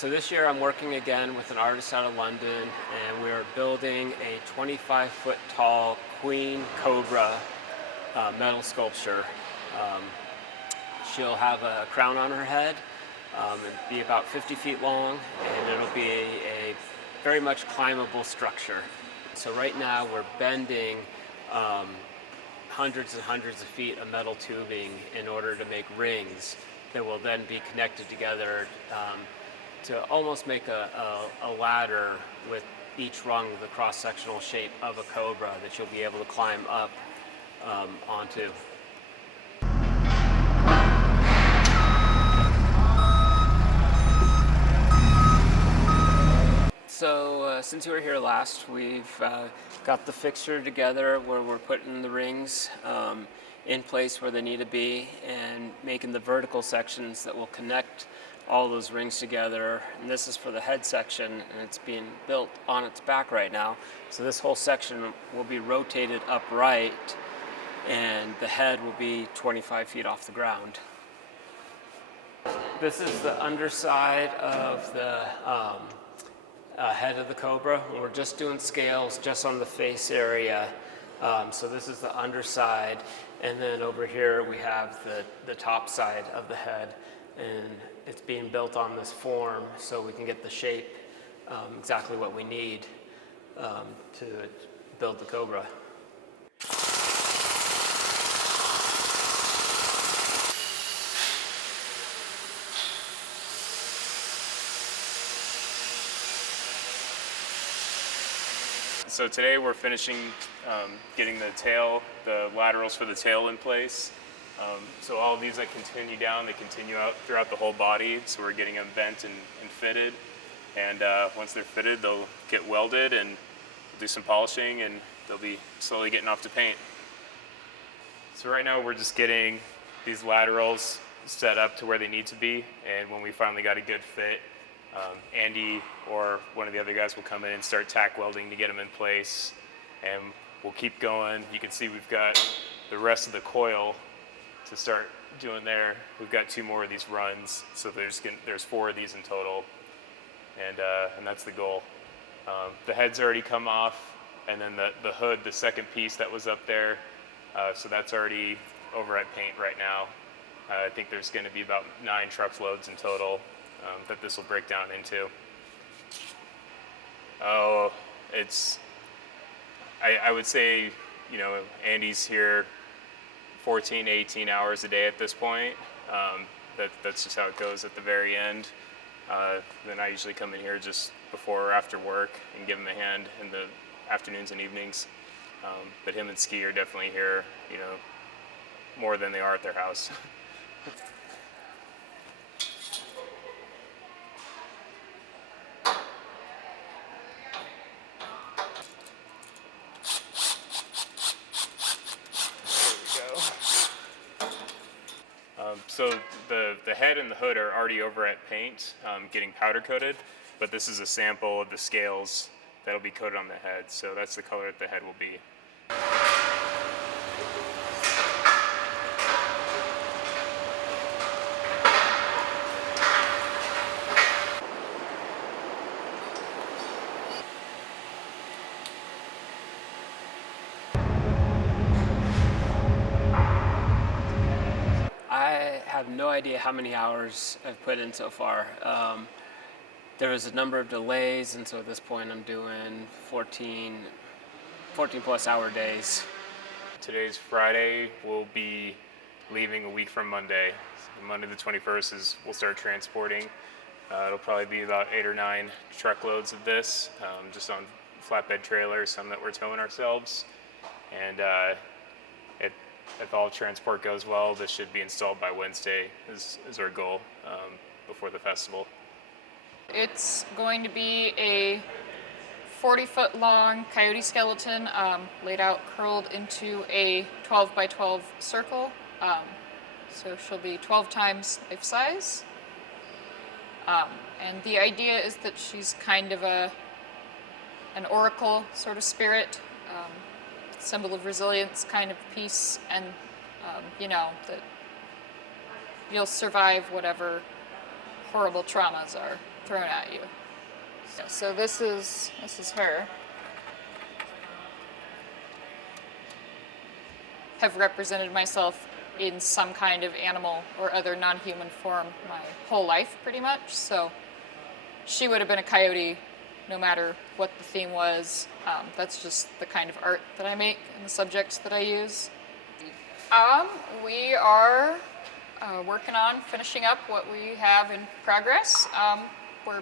So this year I'm working again with an artist out of London, and we're building a 25-foot tall queen cobra metal sculpture. Um, she'll have a crown on her head and be about 50 feet long, and it'll be a very much climbable structure. So right now we're bending hundreds and hundreds of feet of metal tubing in order to make rings that will then be connected together to almost make a ladder with each rung the cross-sectional shape of a cobra that you'll be able to climb up onto. So since you were here last, we've got the fixture together where we're putting the rings in place where they need to be and making the vertical sections that will connect all those rings together. And this is for the head section, and it's being built on its back right now. So this whole section will be rotated upright, and the head will be 25 feet off the ground. This is the underside of the head of the cobra. We're just doing scales just on the face area. So this is the underside, and then over here we have the top side of the head, and it's being built on this form so we can get the shape exactly what we need to build the cobra. So today we're finishing getting the laterals for the tail in place. So all of these that continue down, they continue out throughout the whole body. So we're getting them bent and fitted. And once they're fitted, they'll get welded and do some polishing, and they'll be slowly getting off to paint. So right now we're just getting these laterals set up to where they need to be. And when we finally got a good fit, Andy or one of the other guys will come in and start tack welding to get them in place, and we'll keep going. You can see we've got the rest of the coil to start doing there. We've got 2 more of these runs, so there's 4 of these in total, and that's the goal. The head's already come off, and then the hood, the second piece that was up there, so that's already over at paint right now. I think there's going to be about 9 truckloads in total that this will break down into. Oh, I would say, Andy's here 14 to 18 hours a day at this point. That's just how it goes at the very end. Then I usually come in here just before or after work and give him a hand in the afternoons and evenings. But him and Ski are definitely here, more than they are at their house. So the head and the hood are already over at paint, getting powder coated, but this is a sample of the scales that'll be coated on the head, so that's the color that the head will be. I have no idea how many hours I've put in so far. There was a number of delays, and so at this point I'm doing 14 plus hour days. Today's Friday. We'll be leaving a week from Monday. So Monday the 21st we'll start transporting. It'll probably be about 8 or 9 truckloads of this, just on flatbed trailers, some that we're towing ourselves. And if all transport goes well, this should be installed by Wednesday is our goal before the festival. It's going to be a 40-foot long coyote skeleton laid out, curled into a 12 by 12 circle. So she'll be 12 times life size. And the idea is that she's kind of an oracle sort of spirit. Symbol of resilience, kind of peace, and that you'll survive whatever horrible traumas are thrown at you. So this is her. Have represented myself in some kind of animal or other non-human form my whole life, pretty much. So she would have been a coyote no matter what the theme was. That's just the kind of art that I make and the subjects that I use. We are working on finishing up what we have in progress.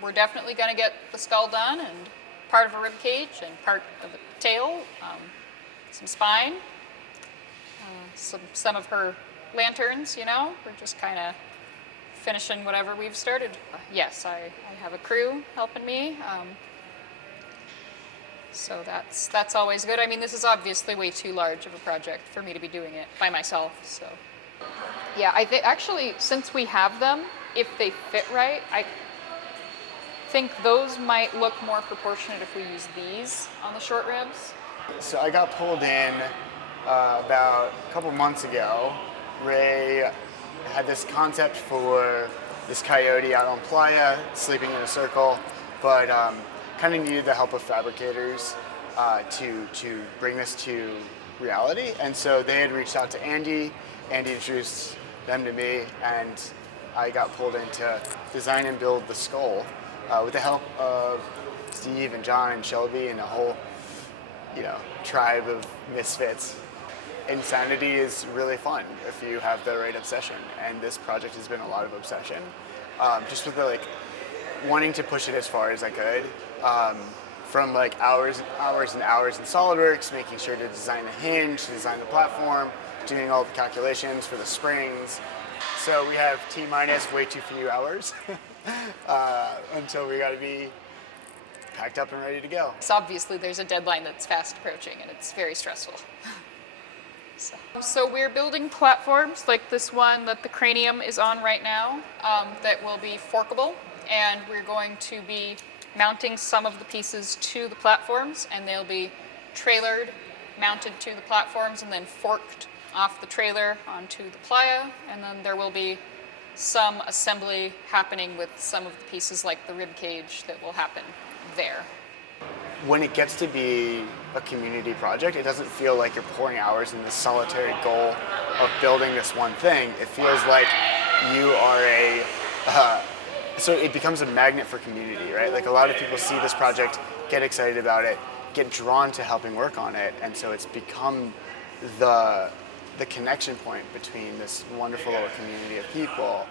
We're definitely going to get the skull done, and part of a rib cage and part of a tail, some spine, some of her lanterns, you know. We're just kind of finishing whatever we've started. Yes, I have a crew helping me. So that's always good. I mean, this is obviously way too large of a project for me to be doing it by myself. So, yeah, I think actually, since we have them, if they fit right, I think those might look more proportionate if we use these on the short ribs. So I got pulled in about a couple months ago. Ray had this concept for this coyote out on playa, sleeping in a circle, but kind of needed the help of fabricators to bring this to reality. And so they had reached out to Andy. Andy introduced them to me, and I got pulled in to design and build the skull with the help of Steve and John and Shelby and a whole, tribe of misfits. Insanity is really fun if you have the right obsession, and this project has been a lot of obsession. Just with the wanting to push it as far as I could, from hours and hours in SolidWorks, making sure to design the hinge, to design the platform, doing all the calculations for the springs. So we have T-minus way too few hours until we got to be packed up and ready to go. So obviously there's a deadline that's fast approaching, and it's very stressful. So we're building platforms like this one that the cranium is on right now, that will be forkable, and we're going to be mounting some of the pieces to the platforms, and they'll be trailered, mounted to the platforms, and then forked off the trailer onto the playa, and then there will be some assembly happening with some of the pieces like the rib cage that will happen there. When it gets to be a community project, it doesn't feel like you're pouring hours in this solitary goal of building this one thing. It feels like you are so it becomes a magnet for community, right? Like a lot of people see this project, get excited about it, get drawn to helping work on it, and so it's become the connection point between this wonderful little community of people.